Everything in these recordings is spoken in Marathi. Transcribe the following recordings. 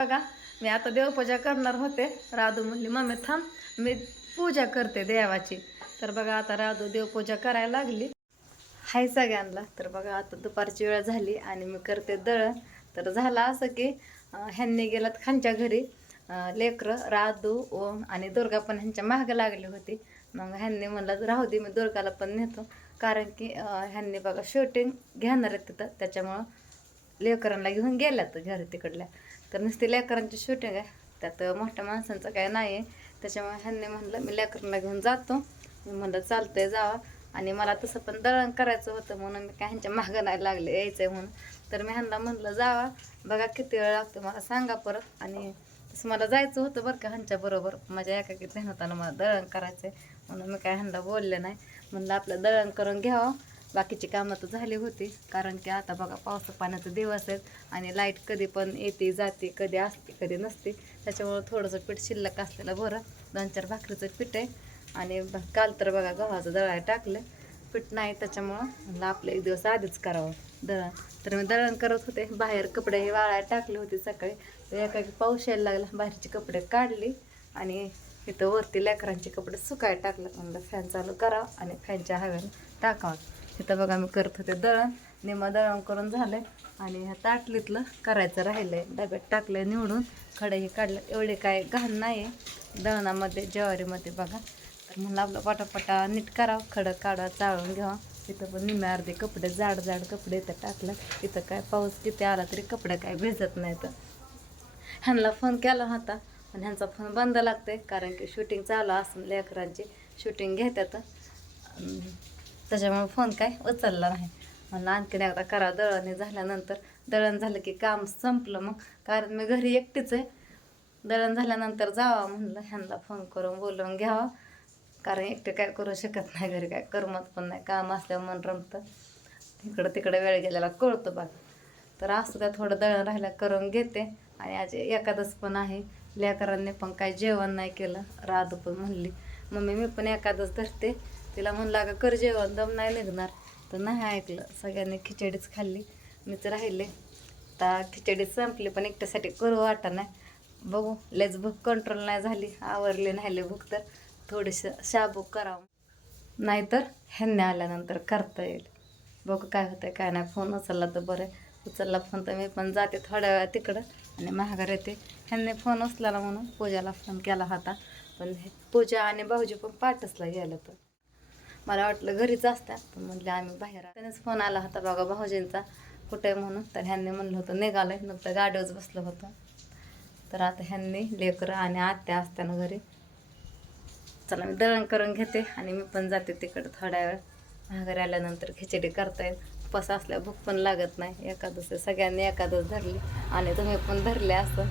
बघा मी आता देवपूजा करणार होते. राधू म्हणली मम्मी थांब मी पूजा करते देवाची. तर बघा आता राधू देवपूजा करायला लागली. हाय सगळ्यांना. तर बघा आता दुपारची वेळ झाली आणि मी करते दळण. तर झालं असं की ह्यांनी गेलात खांच्या घरी. लेकरं राधू ओम आणि दुर्गा पण ह्यांच्या मागं लागली होती. मग ह्यांनी म्हणलं राहू दे मी दुर्गाला पण नेतो. कारण की ह्यांनी बघा शूटिंग घेणार आहेत तिथं. त्याच्यामुळं लेकरांना घेऊन गेल्यात घरी तिकडल्या. तर नुसती लेकरांची शूटिंग आहे. त्यात मोठ्या माणसांचं काय नाही आहे त्याच्यामुळे ह्यांनी म्हणलं मी लेकरांना घेऊन जातो. मी म्हणलं चालतंय जावा. आणि मला तसं पण दळण करायचं होतं म्हणून मी काय ह्यांच्या मागं नाही लागले यायचंय म्हणून. तर मी ह्यांना म्हणलं जावा बघा किती वेळ लागतो मला सांगा परत. आणि तसं मला जायचं होतं बरं का ह्यांच्याबरोबर माझ्या एकाकी ध्यान होताना मला दळण करायचं म्हणून मी काय ह्यांना बोलले नाही. म्हणलं आपलं दळण करून घ्यावं. बाकीची कामं तर झाली होती. कारण की आता बघा पावसा पाण्याचं देव असेल आणि लाइट कधी पण येते जाते कधी असते कधी नसते. त्याच्यामुळं थोडंसं पीठ शिल्लक असलेलं बरं दोन चार भाकरीचं पीठ आहे. आणि ब- काल तर बघा गव्हाचं दळाय टाकलं. पीठ नाही त्याच्यामुळं म्हणलं आपलं एक दिवस आधीच करावं. दळण. तर मी दळण करत होते. बाहेर कपडे हे वाळायला टाकले होते सकाळी. तर एका पाऊस यायला लागला. बाहेरचे कपडे काढली आणि इथं वरती लेकरांचे कपडे सुकायला टाकलं म्हणलं फॅन चालू करावं आणि फॅनच्या हव्यानं टाकावं. इथं बघा मी करत होते दळण. निमा दळण करून झालंय. आणि ह्या ताटलीतलं करायचं राहिलंय. डब्यात टाकलंय निवडून. खडंही काढलं एवढे काय घाण नाही आहे दळणामध्ये ज्वारीमध्ये बघा. तर म्हणलं आपलं पटापटा नीट करावं. खडं काढा चाळून घ्यावं. इथं पण निम्या अर्धे कपडे जाड जाड कपडे इथं टाकलं इथं काय पाऊस किती आला तरी कपडे काय भिजत नाही तर ह्यांना फोन केला होता. पण ह्यांचा फोन बंद लागतंय. कारण की शूटिंग चालू असून लेकरांची. शूटिंग घेतात त्याच्यामुळे फोन काय उचलला नाही. म्हणलं आणखीन एकदा करा दळण झाल्यानंतर. दळण झालं की काम संपलं मग. कारण मी घरी एकटीच आहे. दळण झाल्यानंतर जावा म्हणलं ह्यांना फोन करून बोलवून घ्यावा. कारण एकटे काय करू शकत नाही घरी काय करमत पण नाही. काम असल्यावर मन रमतं. इकडं तिकडं वेळ गेलेला कळतो बघ. तर असं त्या थोडं दळण राहिलं करून घेते. आणि आज एकादस पण आहे. लेकरांनी पण काही जेवण नाही केलं. राधू पण म्हणली मम्मी मी पण एकादस धरते. तिला म्हणलं का कर जेवण दम नाही निघणार. तर नाही ऐकलं. सगळ्यांनी खिचडीच खाल्ली. मीच राहिले. आता खिचडी संपली पण एकट्यासाठी करू वाटा नाही. बघू लेच भूक कंट्रोल नाही झाली. आवरली नाही भूक तर. थोडीसं शाबू करावं. नाहीतर ह्यांनी आल्यानंतर करता येईल. बघू काय होतंय काय नाही. फोन उचलला तर बरं उचलला फोन तर मी पण जाते थोड्या वेळा तिकडं. आणि महागार येते. ह्यांनी फोन उचलला म्हणून पूजाला फोन केला होता. पण पूजा आणि भाऊजी पण पाठसला गेलं तर मला वाटलं घरीच असतात पण म्हटलं आम्ही बाहेर त्यानेच फोन आला होता बघा भाऊजींचा. कुठे आहे म्हणून? तर ह्यांनी म्हणलं होतं निघालंय. नंतर गाडीवरच बसलं होतं. तर आता ह्यांनी लेकरं आणि आत्या असताना घरी. चला मी दळण करून घेते आणि मी पण जाते तिकडं थोड्या वेळ. घरी आल्यानंतर खिचडी करता येईल. उपवास असल्या भूक पण लागत नाही. एकादस सगळ्यांनी एकादस धरली. आणि तुम्ही पण धरले असं.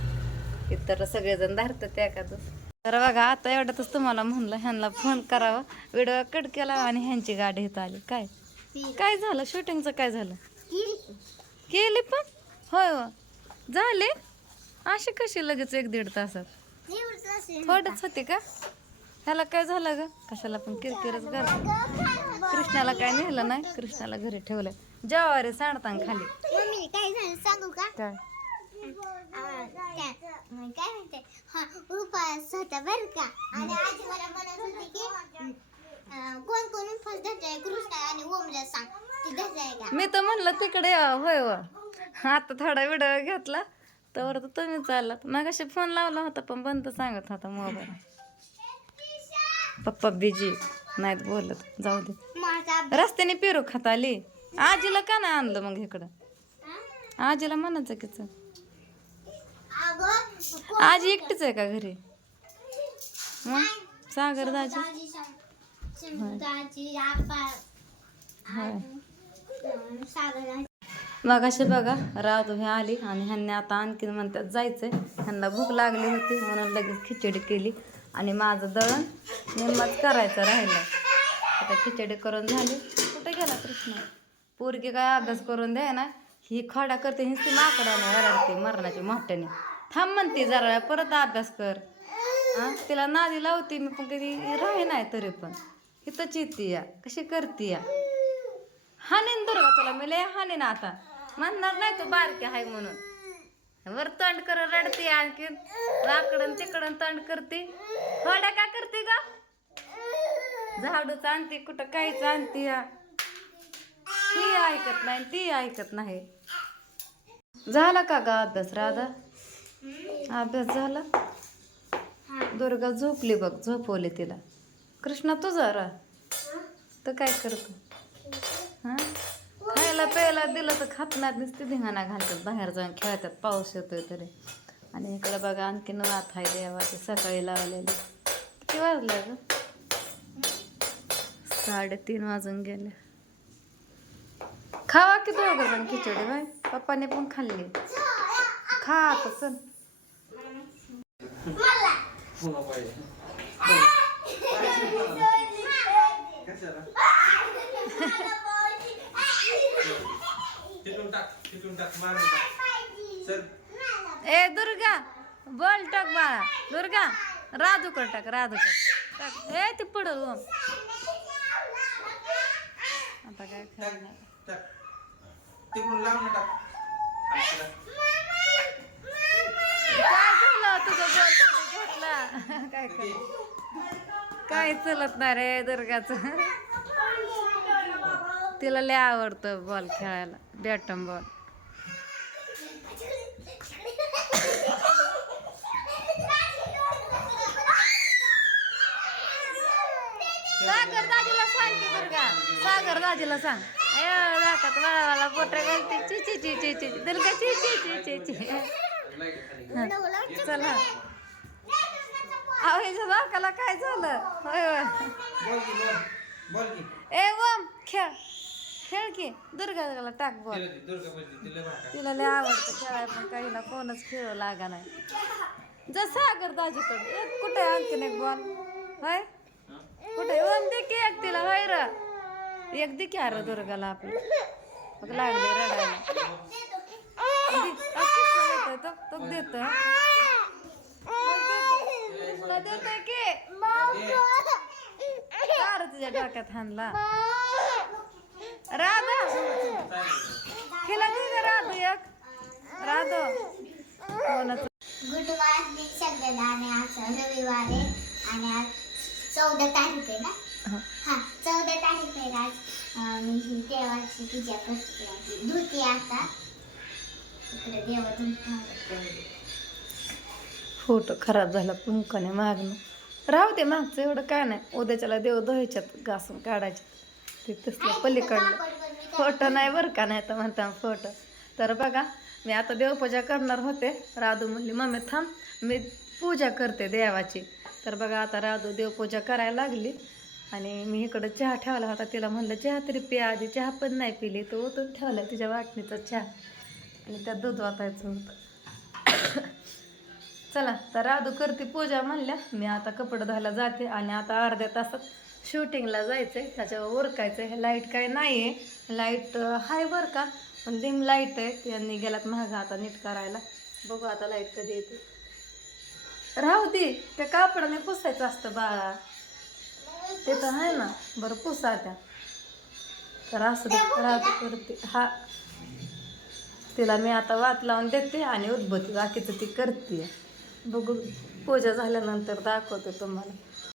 इतर सगळेजण धरतात एकादस तर बघा आता एवढ्यातच तुम्हाला म्हणलं ह्यांना फोन करावा. व्हिडिओ कट केला आणि ह्यांची गाडी इथं आली. काय? काय झालं? शूटिंगचं काय झालं? केली पण? होय हो झाले? असे कशी लगेच एक दीड तासात? थोडंच होते का? ह्याला काय झालं ग? कशाला पण किरकिरच कर कृष्णाला काय नेलं नाही? कृष्णाला घरी ठेवलंय जेवारी सांडताना खाली. काय झालं? सांगू का? काय म्हणते हा उपास होता बर का आणि आजी मला म्हणत होती की कोण कोण उपास धरताय कृष्णा आणि ओमला सांग ती धरताय का मी तर म्हणलं तिकडे या होय व आता थोडा व्हिडिओ घेतला तर तर तुम्ही चाललात मग अशी फोन लावला होता पण बंद सांगत होता मोबाईल. पप्पा बिजी नाहीत बोलत जाऊ दे. माझा रस्त्याने पेरू खात आली. आजीला का नाही आणलं मग इकडं? आजीला म्हणायचं की चल. आज आजी एकटीच आहे का घरी? मग? सागर दाजी? दाजी मग असे बघा राधू हे आली आणि ह्यांनी आता आणखीन म्हणतात जायचंय. ह्यांना भूक लागली होती म्हणून लगेच खिचडी केली. आणि माझं दळण निम्मत करायचं राहिलं आता खिचडी करून झाली. कुठे गेला कृष्ण? पोरगी काय अभ्यास करून द्या ना ही खडा करते ही ती माकडाने वराडते मरणाच्या मोठ्याने. थांब म्हणते जरा परत अभ्यास कर. हां तिला नादी लावते मी पण कधी राही नाही तरी पण. इथंच येते या कशी करते या? हानेन दुर्गा तुला मी लय हानेन आता. म्हणणार नाही तू बारके आहे म्हणून. वर तंड कर रडते आणखीन. वाकडन तिकडन तंड करते. होड्या का करते का झाडूच आणते कुठं काहीच आणते या. ती ऐकत नाही ती ऐकत नाही. झाला का ग अभ्यास राधा? अभ्यास झाला? दुर्गा झोपली बघ झोपवली तिला. कृष्णा तुझा जरा तर काय करतो? हां? खायला प्यायला दिलं तर खात नाहीत नुसते धिंगाणा घालतात. बाहेर जाऊन खेळतात पाऊस येतोय तरी. आणि इकडं बघा आणखीन वात आहे देवाचे सकाळी लावलेले. किती वाजलं ग साडेतीन वाजून गेले. खावा की दोघं जण खिचडी बाय पप्पाने पण खाल्ली. खा आता चल. तिथून टाक तिथून टाक मारून टाक. सर ए दुर्गा बोल टाक बाळा. दुर्गा राधूकड टाक राधूकड टाक. ए ती पडल ओम आता काय खायला टाक. तिकडून लांब टाक. हा, चला. काय तुझं घेतला? काय कर? काय चलत नाही रे दुर्गाच? तिला लय आवडतं बॉल खेळायला बॅटम बॉल सागर दाजीला सांग की दुर्गा सागर दाजीला सांग. अयो दाखत बाळाला पोट घालते. ची ची ची ची ची दुर्गा ची ची ची ची ची. चला. हिच्या बाकाला काय झालं? होय होय. बोल की बोल. बोल की. ए ओम खेळ. खेळ की. दुर्गाला टाक बॉल. तिला लय आवडतं खेळाय पण काहीला कोणच खेळ लागा नाही. जा सागर दाजीकडे. एक कुठे आणखीन एक बॉल? होय? कुठे ओम दे की एक तिला होय र. एक दे की अरे दुर्गाला आपलं. मग लागले रडायला दे, अ, कृष्णा देतोय तो तो देतोय कृष्णा देतोय की कार तुझ्या डोक्यात हाणला. राधा! खेळा दे राधू एक. राधू. कोणाचं? गुड मॉर्निंग सगळ्यांना. आणि आज रविवार आहे. आणि आज चौदा तारीख आहे ना? हा. चौदा तारीख आहे आज. मी ही देवाची पूजा करते. धुते आता. फोटो खराब झाला पुंकाने मागणं. राहू दे मागचं एवढं काय नाही. उद्याच्याला देव धुवायच्यात घासून काढायचे ते तसलं पलीकडलं. फोटो नाही बरं का नाही तर म्हणता फोटो. तर बघा मी आता देवपूजा करणार होते. राधू म्हणली मम्मी थांब. मी पूजा करते देवाची. तर बघा आता राधू देवपूजा करायला लागली. आणि मी इकडं चहा ठेवला होता. तिला म्हणलं चहा तरी पिया आधी. चहा पण नाही पिली. तो ओतून ठेवला तिच्या वाटणीचा चहा. आणि त्यात दूध वाचायचं होतं. चला तर राधू करते पूजा म्हणल्या. मी आता कपडे धुवायला जाते आणि आता अर्ध्या तासात शूटिंगला जायचंय. त्याच्यावर उरकायचं आहे लाइट काय नाही आहे लाइट हाय बरं का. पण डिम लाइट आहे. यांनी गेलात महाग आता नीट करायला. बघू आता लाइट कधी येते. राहू दे. त्या कापडाने पुसायचं असतं बाळा. ते तर आहे ना. बरं पुसा त्या. तर असं दे. राहू करते. हा. तिला मी आता वात लावून देते आणि उद्भवते बाकीचं ती करते बघू पूजा झाल्यानंतर दाखवते तुम्हाला.